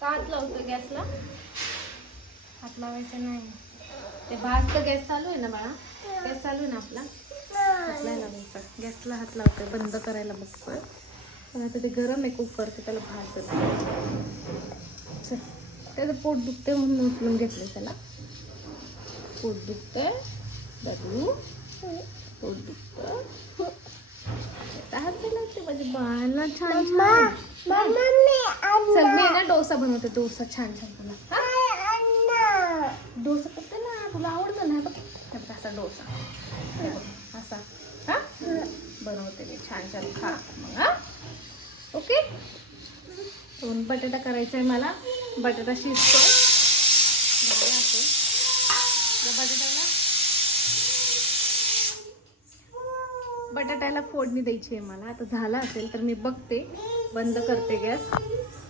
का हात लावतो गॅसला? हात लावायचं नाही. ते भाजतं गॅस चालू आहे ना बाळा, गॅस चालू आहे ना आपला, हात नाही लावायचा. गॅसला हात लावतोय, बंद करायला बघतोय. पण आता ते गरम आहे कुकर, तर त्याला भाजत. चल, त्याचं पोट दुखते म्हणून उचलून घेतलं त्याला. पोट दुखतंय बदलू, पोट दुखतं. हात माझ्या बाळाला छान छान. चल मी ना डोसा बनवते, डोसा छान छान तुला. डोसा करते ना, तुला आवडतं ना? बघ असा डोसा, असा हा बनवते मी छान छान, खा मग. हा ओके. दोन बटाटा करायचा आहे मला. बटाटा शिजतो झाला असेल. बटाट्याला फोडणी द्यायची आहे मला. आता झाला असेल तर मी बघते, बंद करते गॅस.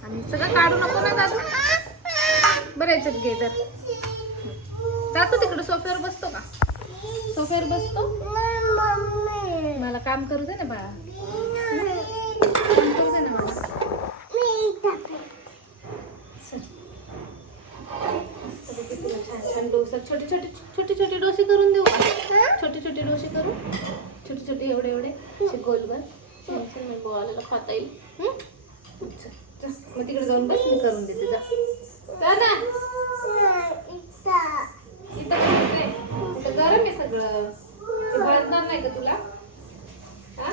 आणि सगळं काढू नको ना दादा. बरं याच्यात घे तर. जातो तिकडे, सोफ्यावर बसतो का? सोफ्यावर बसतो. मला काम करू दे ना बाळा, काम करू दे ना मला. छान छान डोसा, छोटे छोटे छोटे छोटे डोसे करून देऊ. छोटे छोटे डोसे करू, छोटे छोटे एवढे एवढे गोलगोल. मी गोवाला खाता येईल. मग तिकडे जाऊन बस, मी करून देते. जा ना. इथं गरम आहे सगळं, ते भाजणार नाही का तुला? हा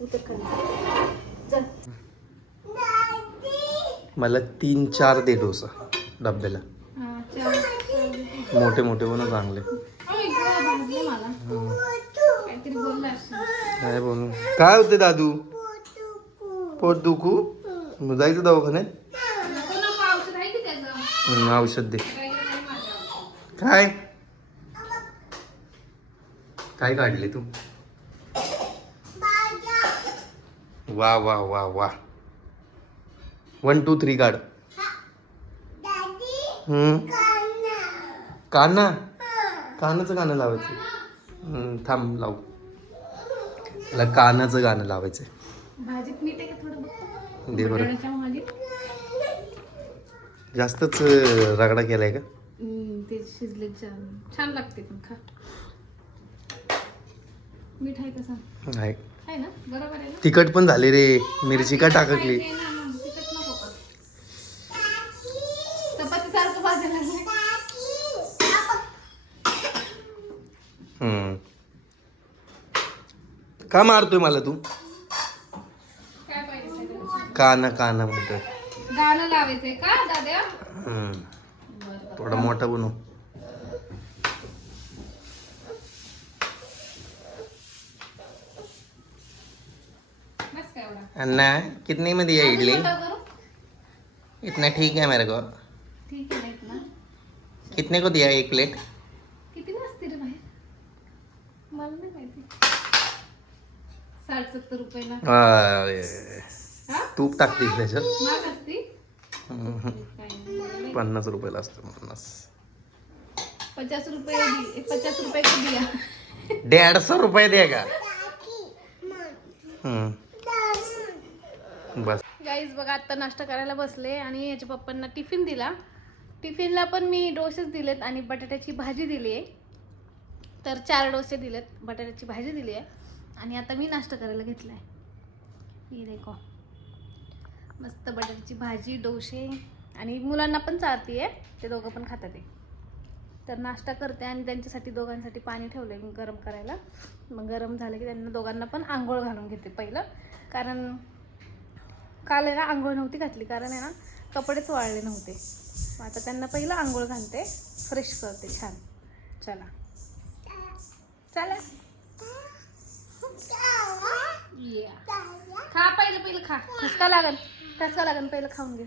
उतर खाली. चल. मला 3-4 दे डोसा डब्याला. मोठे मोठे बनव चांगले. काय बोलू? काय होते दादू? पोट दुखू? जायचं दवाखान्यात? औषध दे. काय काय काढले तू? वा वा वा वा. 1 2 3 काढ. काना, कानाचं गाणं लावायचं. थांब लावू. त्याला कानाचं गाणं लावायचं. भाजीत मीठ आहे का थोडं? दे बरं. जास्तच रगडा केलाय का? ते शिजले छान लागते, पण खा. मीठ आहे कसं? आहे आहे ना, बरोबर आहे ना. तिखट पण झाली रे, मिरची का टाकली? तिखट नको का? चपाती सारखं भाजायला लागलं. का मारतोय मला तू? काय पाहिजे? काना काना म्हणतोय. गाणं लावायचंय का दादा? थोडा मोठा बनव. बस काय एवढा? अन्ना कितने में दिया इडली? मोठा करू? इतना ठीक है मेरे को. ठीक आहे ना. कितने को दिया 1 प्लेट? किती नसते रे बाहेर, मला नाही माहिती. 60-70 रुपयाला. तूप टाकते त्याच्यात. महाग असते. 50 रुपयाला असतं. 50 रुपये 50 रुपये का दिया. 150 रुपये देगा. बस गाईज बघा, आता नाश्ता करायला बसले आणि याच्या पप्पांना टिफिन दिला. टिफिनला पण मी डोसेच दिलेत आणि बटाट्याची भाजी दिली आहे. तर 4 डोसे दिलेत, बटाट्याची भाजी दिली आहे. आणि आता मी नाश्ता करायला घेतला आहे. हे देखो, मस्त बटाट्याची भाजी, डोसे. आणि मुलांना पण चालती आहे, ते दोघं पण खातात आहे. तर नाश्ता करते आणि त्यांच्यासाठी दोघांसाठी पाणी ठेवलं आहे मी गरम करायला. मग गरम झालं की त्यांना दोघांना पण आंघोळ घालून घेते पहिलं. कारण काल आहे ना आंघोळ नव्हती घातली, कारण आहे ना कपडेच वाळले नव्हते. आता त्यांना पहिलं आंघोळ घालते, फ्रेश करते छान. चला चला खा, पहिलं खा. ठसका लागन पहिलं खाऊन घे.